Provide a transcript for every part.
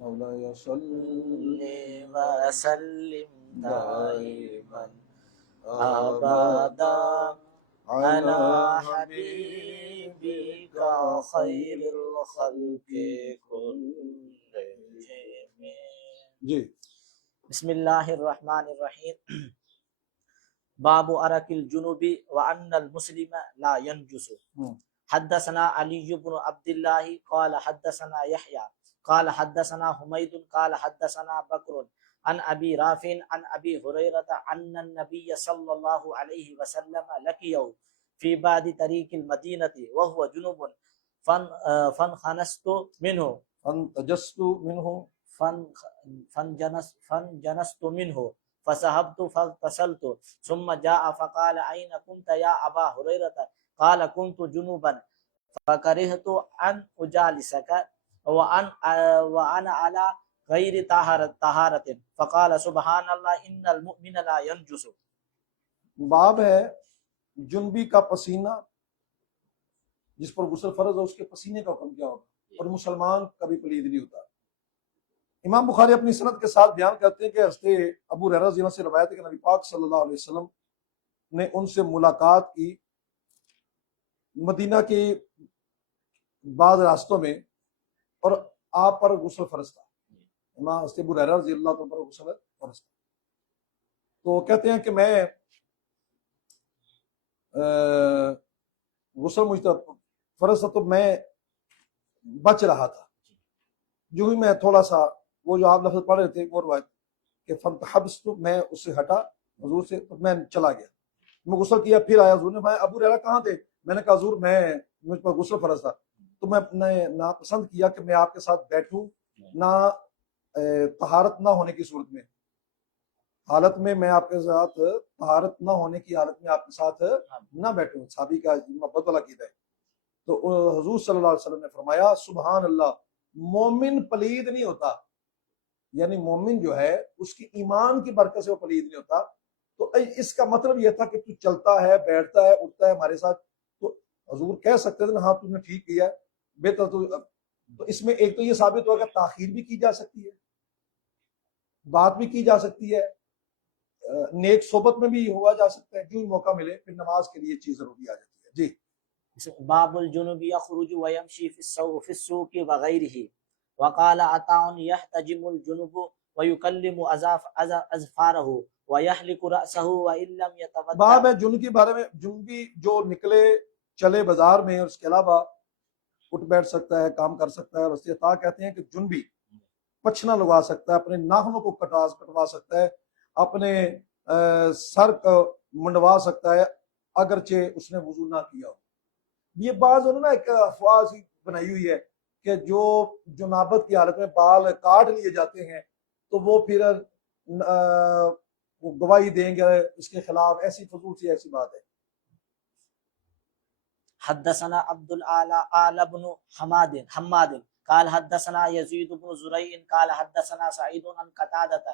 مولاي صل وسلم دائما أبدا على على حبيبك خير الخلق كلهم. جی بسم اللہ الرحمن الرحیم. باب ارک الجنوب وان المسلم لا ينجس. حدثنا علی بن عبد الله قال حدثنا يحيى قال حدثنا حميد قال حدثنا بكر عن ابي رافع عن ابي هريره ان النبي صلى الله عليه وسلم لقيه في بعد طريق المدينه وهو جنوب فانخنست منه فانتجست منه فانجنست منه فذهبت فاغتسلت ثم جاء فقال أين كنت يا أبا هريرة قال كنت جنوبا فكرهت أن أجالسك وأنا على غير طهارة فقال سبحان الله إن المؤمن لا ينجس. باب ہے جنبی کا پسینہ، جس پر غسل فرض ہے اس کے پسینے کا حکم کیا ہوگا، اور مسلمان کبھی پلید نہیں ہوتا. امام بخاری اپنی سند کے ساتھ بیان کرتے ہیں کہ حضرت ابو ہریرہ رضی اللہ عنہ سے روایت ہے کہ نبی پاک صلی اللہ علیہ وسلم نے ان سے ملاقات کی مدینہ کے بعض راستوں میں، اور آپ پر غسل فرض تھا. امام حضرت ابو ہریرہ رضی اللہ عنہ پر غسل فرض تھا. تو کہتے ہیں کہ میں غسل مجھ فرض تھا تو میں بچ رہا تھا. جو ہی میں تھوڑا سا وہ جو آپ لفظ پڑھ رہے تھے وہ روایت کہ فانتحبست، میں اس سے ہٹا حضور سے، تو میں چلا گیا. میں غسل کیا، پھر آیا حضور نے، میں ابو ہریرہ کہاں تھے؟ میں نے کہا حضور مجھ پر غسل فرض تھا، تو میں نے ناپسند کیا کہ میں آپ کے ساتھ بیٹھوں، نہ طہارت نہ ہونے کی صورت میں، حالت میں میں آپ کے ساتھ طہارت نہ ہونے کی حالت میں آپ کے ساتھ نہ بیٹھوں. صحابی کا محبت والا عقیدہ ہے. تو حضور صلی اللہ علیہ وسلم نے فرمایا سبحان اللہ، مومن پلید نہیں ہوتا، یعنی مومن جو ہے اس کی ایمان کی برکت سے وہ پلید نہیں ہوتا. تو اس کا مطلب یہ تھا کہ تو چلتا ہے، بیٹھتا ہے، اٹھتا ہے ہمارے ساتھ، تو حضور کہہ سکتے تھے ہاں تم نے ٹھیک کیا ہے، بہتر. تو اس میں ایک تو یہ ثابت ہوا کہ تاخیر بھی کی جا سکتی ہے، بات بھی کی جا سکتی ہے، نیک صحبت میں بھی ہوا جا سکتا ہے. جو موقع ملے پھر نماز کے لیے چیز ضروری آ جاتی ہے. جی باب الجنوب يخرج ويمشي في السوق وغيره. وقال عطاء يحتجم الجنوب ويكلم أظفاره ويحلق رأسه وإن لم يتودع. باب ہے جنوب کے بارے میں، جنوبی جو نکلے چلے بازار میں اور اس کے علاوہ اٹھ بیٹھ سکتا ہے، کام کر سکتا ہے. رسول عطا کہتے ہیں کہ جنبی پچھنا لگا سکتا ہے، اپنے ناخنوں کو کٹوا سکتا ہے، اپنے سر کو منڈوا سکتا ہے اگرچہ اس نے وضو نہ کیا ہو. یہ بعض انہوں نے ایک افواہ بنائی ہوئی ہے کہ جو جنابت کی حالت میں بال کاٹ لیے جاتے ہیں تو وہ پھر گواہی دیں گے اس کے خلاف. ایسی فضول سی ایسی بات ہے. حدثنا عبد الاعلى بن حماد قال حدثنا يزيد بن زريع قال حدثنا سعيد عن قتادة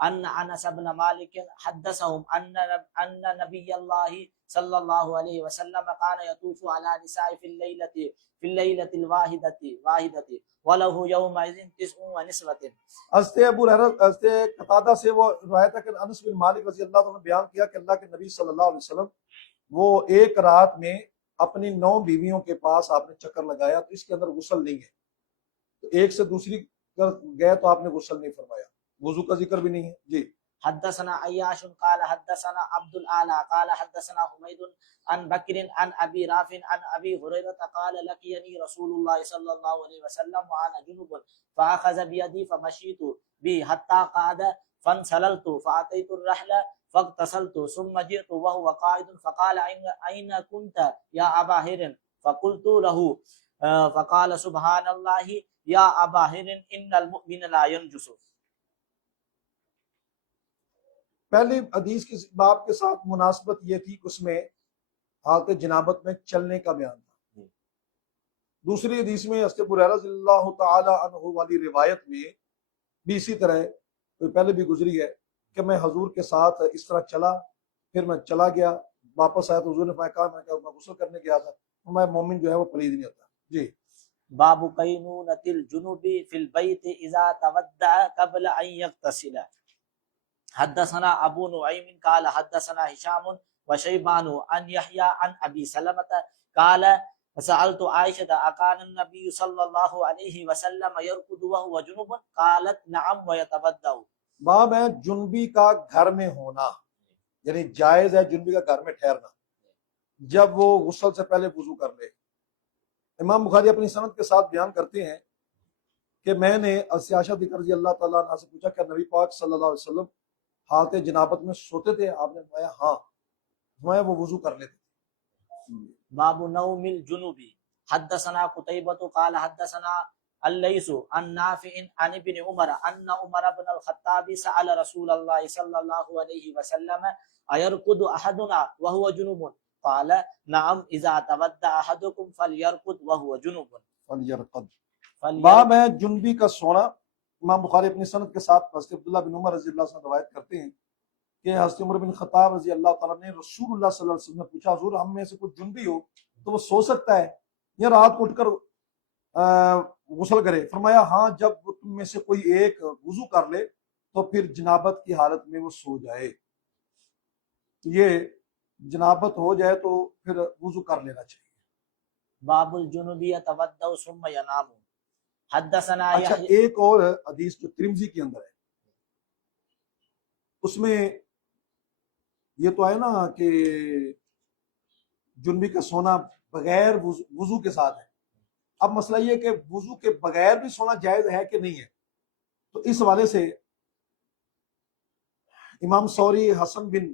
ان انس بن مالك حدثهم ان نبي الله صلى الله عليه وسلم كان يطوف على نساء في الليلة الواحدة وله يومئذ 9 نسوة. حضرت ابو ہریرہ حضرت قتادہ سے وہ روایت ہے کہ انس بن مالک رضی اللہ عنہ نے بیان کیا کہ اللہ کے نبی صلی اللہ علیہ وسلم وہ ایک رات میں اپنی 9 بیویوں کے پاس آپ نے چکر لگایا، تو اس کے اندر غسل نہیں ہے. تو ایک سے دوسری گئے تو آپ نے غسل نہیں فرمایا، وضو کا ذکر بھی نہیں ہے. جی حدثنا عياش قال حدثنا عبد الاعلى قال حدثنا حميد عن بكر عن ابي رافع عن ابي هريره قال لقيني رسول الله صلى الله عليه وسلم وانا جنوب فاخذ بيدي فمشيت به حتى قعد فانسللت فاتيت الرحل فاغتسلت ثم جئت وهو قائد فقال اين كنت يا ابا هر فقلت له فقال سبحان الله يا ابا هر ان المؤمن لا ينجس. پہلی حدیث کی باب کے ساتھ مناسبت یہ تھی کہ اس میں حالت جنابت میں چلنے کا بیان تھا. دوسری حدیث میں حضرت ابو ہریرہ رضی اللہ تعالی عنہ والی روایت میں بھی اسی طرح پہلے بھی گزری ہے کہ میں حضور کے ساتھ اس طرح چلا، پھر میں چلا گیا، واپس آیا تو حضور نے کہا میں غسل کرنے گیا تھا. میں مومن جو ہے وہ پلید نہیں ہوتا. جی باب قينونة الجنوب في البيت إذا تودع قبل أن يغتسل. حدثنا أبو نعيم قال حدثنا هشام وشيبان عن يحيى عن أبي سلمة قال سألت عائشة أكان النبي صلى الله عليه وسلم يرقد وهو جنوب قالت نعم ويتودع. باب ہے جنبی کا گھر میں ہونا، یعنی جائز ہے جنبی کا گھر میں ٹھہرنا جب وہ غسل سے پہلے وضو کر لے۔ امام بخاری اپنی سند کے ساتھ بیان کرتے ہیں کہ میں نے عائشہ رضی اللہ تعالیٰ عنہ سے پوچھا کہ نبی پاک صلی اللہ علیہ وسلم حالت جنابت میں سوتے تھے؟ آپ نے فرمایا ہاں، فرمایا وہ وضو کر لیتے تھے۔ باب نوم الجنوب. حدثنا قتيبة قال حدثنا الليث عن نافع عن ابن عمر أن عمر بن الخطاب سأل رسول الله صلى الله عليه وسلم أيرقد أحدنا وهو جنوب قال نعم إذا تودع أحدكم فليرقد وهو جنوب. فلیرقد، باب ہے جنبی کا سونا۔ امام بخاری اپنی سند کے ساتھ حضرت عبداللہ بن عمر رضی اللہ عنہ روایت کرتے ہیں کہ حضرت عمر بن خطاب رضی اللہ تعالیٰ نے رسول اللہ صلی اللہ علیہ وسلم نے پوچھا حضور ہم میں سے کوئی جنبی ہو تو وہ سو سکتا ہے یا رات کو اٹھ کر غسل کرے؟ فرمایا ہاں، جب تم میں سے کوئی ایک وضو کر لے تو پھر جنابت کی حالت میں وہ سو جائے۔ یہ جنابت ہو جائے تو پھر وضو کر لینا چاہیے۔ باب الجنوب يتودع ثم ينام. حدثنا اچھا، يحيى. ایک اور حدیث جو ترمذی کے اندر ہے اس میں یہ تو ہے نا کہ جنبی کا سونا بغیر وضو کے ساتھ ہے۔ اب مسئلہ یہ کہ وضو کے بغیر بھی سونا جائز ہے کہ نہیں ہے، تو اس حوالے سے امام ثوری، حسن بن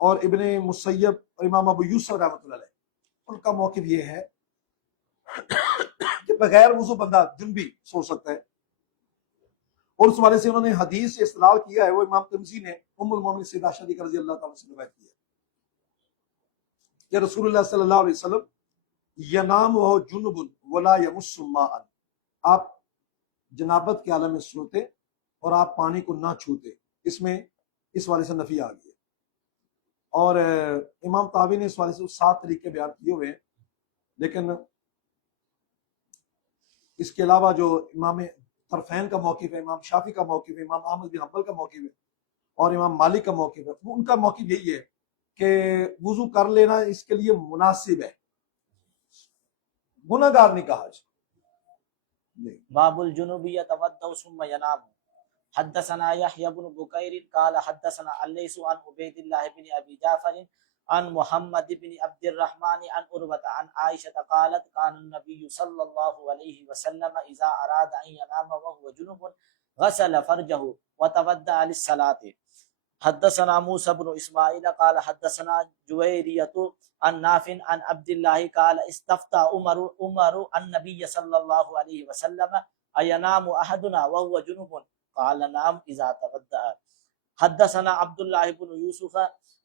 اور ابن مسیب اور امام ابو یوسف رحمۃ اللہ علیہ ان کا موقف یہ ہے کہ بغیر وضو بندہ جنبی سو سکتا ہے، اور اس حوالے سے انہوں نے حدیث سے استدلال کیا ہے، وہ امام ترمذی نے ام المومنین سیدہ عائشہ رضی اللہ تعالیٰ سے روایت کی ہے کہ رسول اللہ صلی اللہ علیہ وسلم ینام وہو جنب ولا یمس ماء، آپ جنابت کے عالم میں سوتے اور آپ پانی کو نہ چھوتے۔ اس میں اس حوالے سے نفی آ گئی ہے، اور امام طاوی نے اس حوالے سے 7 طریقے بیان کیے ہوئے ہیں، لیکن اس کے علاوہ جو امام طرفین کا موقف ہے، امام شافعی کا موقف ہے، امام احمد بن حنبل کا موقف ہے اور امام مالک کا موقف ہے، وہ ان کا موقف یہی ہے کہ وضو کر لینا اس کے لیے مناسب ہے، گناہ گار نہیں کہا اس کو۔ باب الجنوب يتودع ثم ينام. حدثنا يحيى بن بكير قال حدثنا الليث عن عبيد الله بن ابي جعفر عن محمد بن عبد الرحمن عن عروة عن عائشة قالت كان النبي صلى الله عليه وسلم اذا اراد ان ينام وهو جنوب غسل فرجه وتودع للصلاة. حدثنا موسى بن اسماعيل قال حدثنا جويرية عن نافع عن عبد الله قال استفتى عمر النبي صلى الله عليه وسلم اينام احدنا وهو جنوب قال نعم اذا تودع. حدثنا عبد الله بن يوسف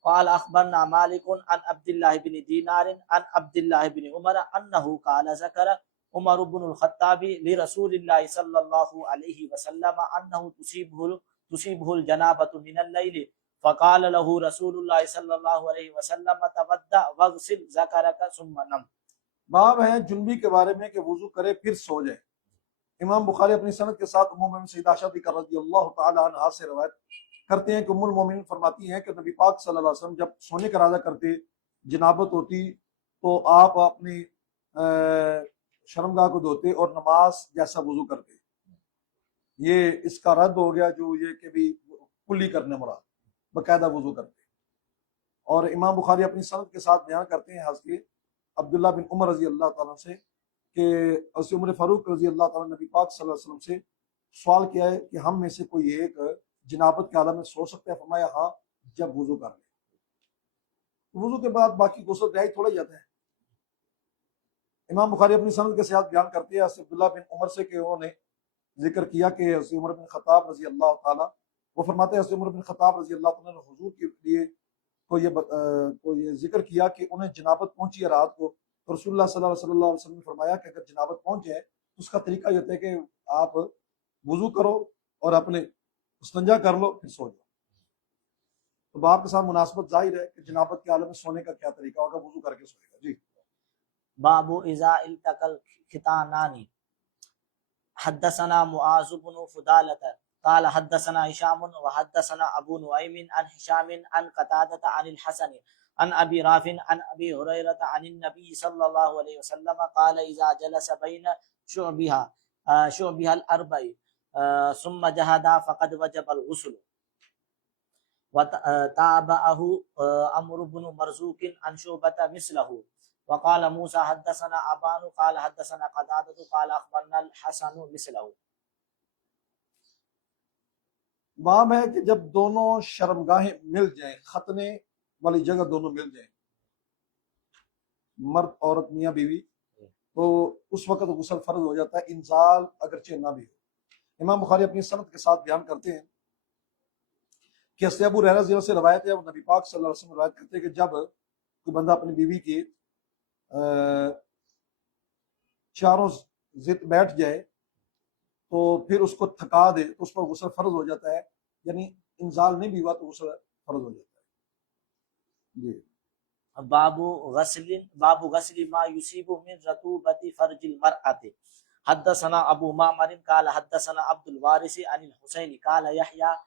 قال اخبرنا مالك عن عبد الله بن دينار عن عبد الله بن عمر انه قال ذكر عمر بن الخطاب لرسول الله صلى الله عليه وسلم انه تصيبه الجنابة من الليل فقال له رسول الله صلى الله عليه وسلم تودع واغسل ذكرك ثم نم. باب ہے جنبی کے بارے میں کہ وضو کرے پھر سو جائے۔ امام بخاری اپنی سند کے ساتھ ام المومنین سیدہ عائشہ رضی اللہ تعالی عنہا سے روایت کرتے ہیں کہ ام المومنین فرماتی ہیں کہ نبی پاک صلی اللہ علیہ وسلم جب سونے کا ارادہ کرتے، جنابت ہوتی تو آپ اپنی شرمگاہ کو دھوتے اور نماز جیسا وضو کرتے۔ یہ اس کا رد ہو گیا جو یہ کہ بھی کلی کرنے مراد، باقاعدہ وضو کرتے۔ اور امام بخاری اپنی سند کے ساتھ بیان کرتے ہیں حضرت عبداللہ بن عمر رضی اللہ تعالیٰ سے کہ حضرت عمر فاروق رضی اللہ تعالیٰ نبی پاک صلی اللہ علیہ وسلم سے سوال کیا ہے کہ ہم میں سے کوئی ایک جنابت کے عالم میں سو سکتا ہے؟ فرمایا ہاں، جب وضو کر لے۔ وضو کے بعد باقی غسل رہ تھوڑا جاتا ہے۔ امام بخاری اپنی سند کے ساتھ بیان کرتے ہیں حضرت عبداللہ بن عمر سے کہ انہوں نے ذکر کیا کہ حضرت عمر بن خطاب رضی اللہ تعالیٰ، وہ فرماتے ہیں حضرت عمر بن خطاب رضی اللہ تعالیٰ نے حضور کے لیے کو یہ ذکر کیا کہ انہیں جنابت پہنچی ہے رات کو، تو رسول اللہ صلی اللہ علیہ وسلم نے فرمایا کہ اگر جنابت پہنچ جائے تو اس کا طریقہ یہ ہوتا ہے کہ آپ وضو کرو اور اپنے استنجا کر لو پھر سو جاؤ۔ تو باپ کے ساتھ مناسبت ظاہر ہے کہ جنابت کے عالم میں سونے کا کیا طریقہ ہوگا، وضو کر کے سوئے گا۔ جی باب اذا التقى الختانان حدثنا معاذ بن فضالة قال حدثنا هشام وحدثنا ابو نعيم عن هشام عن قتادة عن الحسن عن ابي رافع عن ابي هريرة عن النبي صلى الله عليه وسلم قال اذا جلس بين شعبها الاربع ثم جهدا فقد وجب الغسل. وتابعه عمرو بن مرزوق عن شعبة مثله. وقال موسى حدثنا ابان قال حدثنا قتادة قال اخبرنا الحسن مثله. باب ہے کہ جب دونوں شرمگاہیں مل جائیں، ختنے والی جگہ دونوں مل جائیں، مرد عورت میاں بیوی، تو اس وقت غسل فرض ہو جاتا ہے، انزال اگرچہ نہ بھی ہو۔ امام بخاری اپنی سند کے ساتھ بیان کرتے ہیں کہ حضرت ابو ہریرہ رضی اللہ عنہ سے روایت ہے، وہ نبی پاک صلی اللہ علیہ وسلم روایت کرتے ہیں کہ جب کوئی بندہ اپنی بیوی کی چاروں ضد بیٹھ جائے تو پھر اس کو تھکا دے تو اس پر غسل فرض ہو جاتا ہے، یعنی انزال نہیں بھی ہوا تو غسل فرض ہو جاتا ہے۔ جی باب غسل ما يصيب من رطوبة فرج المرأة. حدثنا ابو معمر قال حدثنا عبد الوارث عن الحسين قال يحيى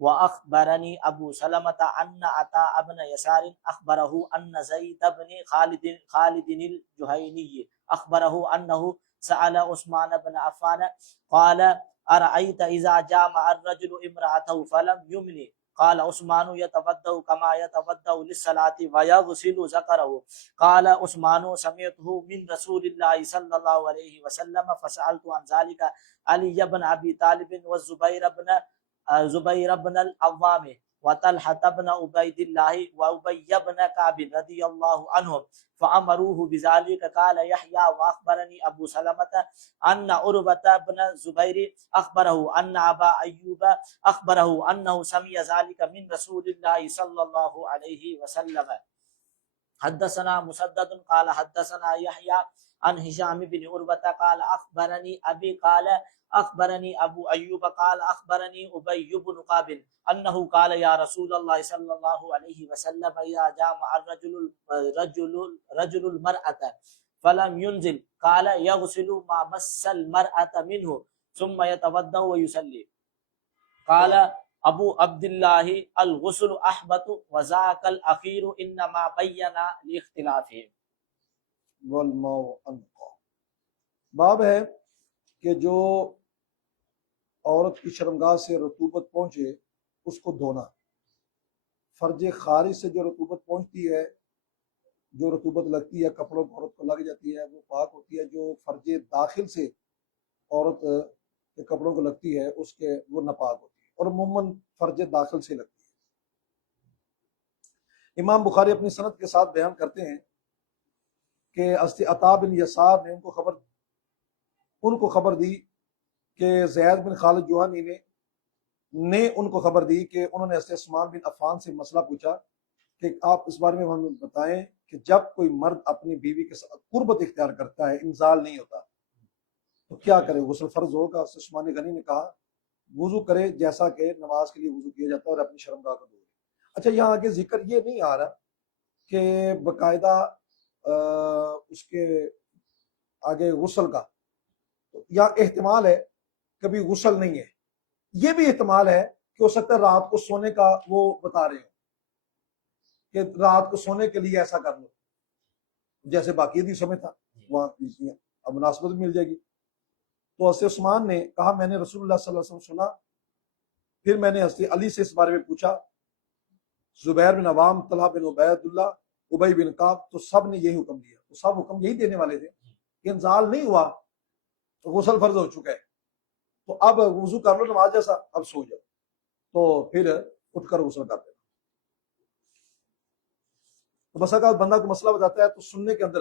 واخبرني ابو سلمة ان عطاء بن يسار اخبره ان زيد بن خالد الجهيني اخبره انه سأل عثمان بن عفان قال أرأيت إذا جامع الرجل امرأته فلم يمني قال عثمان يتوضأ كما يتوضأ للصلاة ويغسل ذكره قال عثمان سمعته من رسول الله صلى الله عليه وسلم فسألت عن ذلك علي بن أبي طالب زبير بن العوام وطلحة بن عبيد الله وأبي بن كعب رضي الله عنهم فأمروه بذلك. قال يحيى وأخبرني أبو سلمة أن عروة بن الزبير أخبره أن أبا أيوب أخبره أنه سمع ذلك من رسول الله صلى الله عليه وسلم. حدثنا مسدد قال حدثنا يحيى عن هشام بن عروة قال أخبرني أبي قال أخبرني أبو أيوب قال أخبرني أبي بن كعب أنه قال يا رسول الله صلى الله عليه وسلم إذا جامع رجل المرأة فلم ينزل قال يغسل ما مس المرأة منه ثم يتوضأ ويصلي. قال ابو عبد الله الغسل احبط وذاك الاخير انما بين لاختلافهم. والماء انقى. باب ہے کہ جو عورت کی شرمگاہ سے رطوبت پہنچے اس کو دھونا، فرج خارج سے جو رطوبت پہنچتی ہے، جو رطوبت لگتی ہے کپڑوں کو عورت کو لگ جاتی ہے وہ پاک ہوتی ہے، جو فرج داخل سے عورت کے کپڑوں کو لگتی ہے اس کے وہ ناپاک ہوتی ہے، اور عموماً فرج داخل سے لگتی ہے۔ امام بخاری اپنی سند کے ساتھ بیان کرتے ہیں کہ حضرت عطا بن یسار نے ان کو خبر دی کہ زید بن خالد جوہنی نے ان کو خبر دی کہ انہوں نے حضرت عثمان بن عفان سے مسئلہ پوچھا کہ آپ اس بارے میں ہمیں بتائیں کہ جب کوئی مرد اپنی بیوی کے ساتھ قربت اختیار کرتا ہے، انزال نہیں ہوتا، تو کیا کرے، غسل فرض ہوگا؟ عثمان غنی نے کہا وضو کرے جیسا کہ نماز کے لیے وضو کیا جاتا ہے اور اپنی شرمگاہ کو دھوئے۔ اچھا، یہاں آگے ذکر یہ نہیں آ رہا کہ باقاعدہ اس کے آگے غسل کا، یا احتمال ہے کبھی غسل نہیں ہے، یہ بھی احتمال ہے کہ ہو سکتا ہے رات کو سونے کا وہ بتا رہے ہوں کہ رات کو سونے کے لیے ایسا کر لو، جیسے باقی حدیثوں میں تھا، وہاں اب مناسبت مل جائے گی۔ تو حضرت عثمان نے کہا میں نے رسول اللہ صلی اللہ علیہ وسلم سنا، پھر میں نے حضرت علی سے اس بارے میں پوچھا، زبیر بن عوام، طلحہ بن عبید اللہ، ابی بن کعب، تو سب نے یہی حکم دیا، تو سب حکم یہی دینے والے تھے کہ انزال نہیں ہوا تو غسل فرض ہو چکا ہے، تو اب وضو کر لو نماز جیسا، اب سو جاؤ، تو پھر اٹھ کر غسل کر دینا۔ تو بس اگر بندہ کو مسئلہ بتاتا ہے تو سننے کے اندر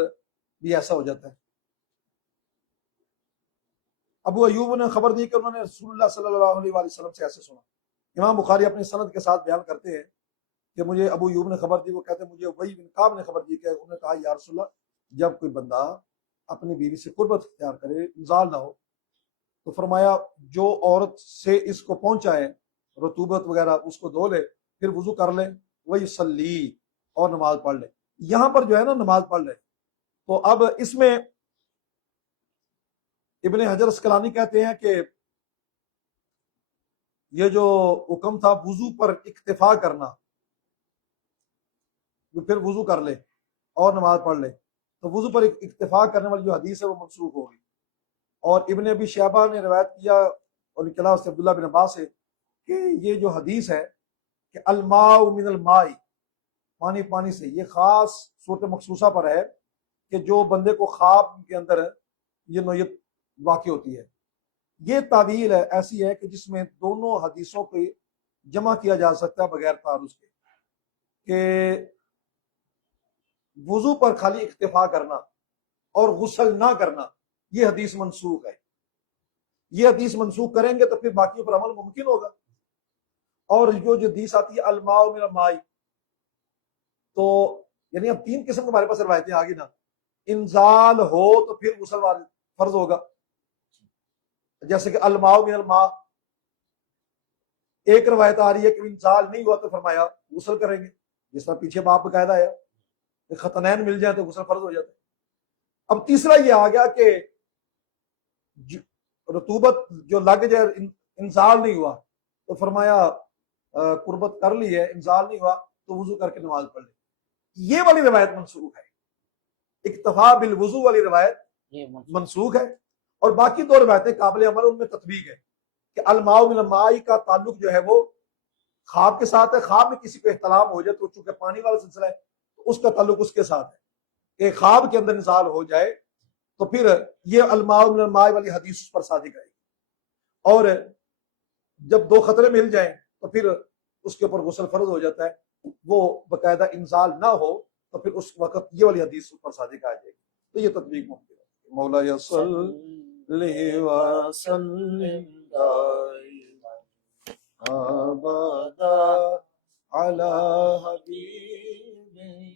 بھی ایسا ہو جاتا ہے۔ ابو ایوب نے خبر دی کہ انہوں نے رسول اللہ صلی اللہ علیہ وسلم سے ایسے سنا۔ امام بخاری اپنی سند کے ساتھ بیان کرتے ہیں کہ مجھے ابو ایوب نے خبر دی، وہ کہتے ہیں مجھے ابی بن کعب نے خبر دی کہ انہوں نے کہا یا رسول اللہ، جب کوئی بندہ اپنی بیوی سے قربت اختیار کرے، انزال نہ ہو، تو فرمایا جو عورت سے اس کو پہنچا ہے رطوبت وغیرہ اس کو دھو لے، پھر وضو کر لے، وہی صلی، اور نماز پڑھ لے۔ یہاں پر جو ہے نا نماز پڑھ لے، تو اب اس میں ابن حجر اسقلانی کہتے ہیں کہ یہ جو حکم تھا وضو پر اکتفا کرنا، پھر وضو کر لے اور نماز پڑھ لے، تو وضو پر اکتفا کرنے والی جو حدیث ہے وہ منسوخ ہوگی۔ اور ابن ابی شیبہ نے روایت کیا اور نکلا اس سے عبداللہ بن عباس سے کہ یہ جو حدیث ہے کہ الماء من الماء، پانی پانی سے، یہ خاص صورت مخصوصہ پر ہے کہ جو بندے کو خواب کے اندر یہ نوعیت واقع ہوتی ہے۔ یہ تعویل ہے ایسی ہے کہ جس میں دونوں حدیثوں کو جمع کیا جا سکتا ہے بغیر تعارض کے، کہ وضو پر خالی اکتفا کرنا اور غسل نہ کرنا یہ حدیث منسوخ ہے۔ یہ حدیث منسوخ کریں گے تو پھر باقیوں پر عمل ممکن ہوگا۔ اور جو حدیث آتی ہے الماء من الماء، تو یعنی اب تین قسم کے ہمارے پاس روایتیں آ گئی نا، انزال ہو تو پھر غسل فرض ہوگا، جیسے کہ الماء من الماء۔ ایک روایت آ رہی ہے کہ انزال نہیں ہوا تو فرمایا غسل کریں گے، جس طرح پیچھے باپ باقاعدہ ہے کہ ختنین مل جائے تو غسل فرض ہو جاتا ہے۔ اب تیسرا یہ آ گیا کہ رطوبت جو لگ جائے، انزال نہیں ہوا تو فرمایا قربت کر لی ہے، انزال نہیں ہوا تو وضو کر کے نماز پڑھ لے۔ یہ والی روایت منسوخ ہے، اکتفا بالوضو والی روایت منسوخ ہے، اور باقی دو روایتیں قابل عمل، ان میں تطبیق ہے کہ الماء من الماء کا تعلق جو ہے وہ خواب کے ساتھ ہے۔ خواب میں کسی کو احتلام ہو جائے تو چونکہ پانی والا سلسلہ ہے تو اس کا تعلق اس کے ساتھ ہے کہ خواب کے اندر انزال ہو جائے تو پھر یہ الماء من الماء والی حدیث اس پر صادق آئے گی، اور جب دو خطرے مل جائیں تو پھر اس کے اوپر غسل فرض ہو جاتا ہے، وہ باقاعدہ انزال نہ ہو تو پھر اس وقت یہ والی حدیث اس پر صادق آ جائے گی، تو یہ تطبیق ممکن ہے۔ مولا صلی وسلم ابدا علی حبیبک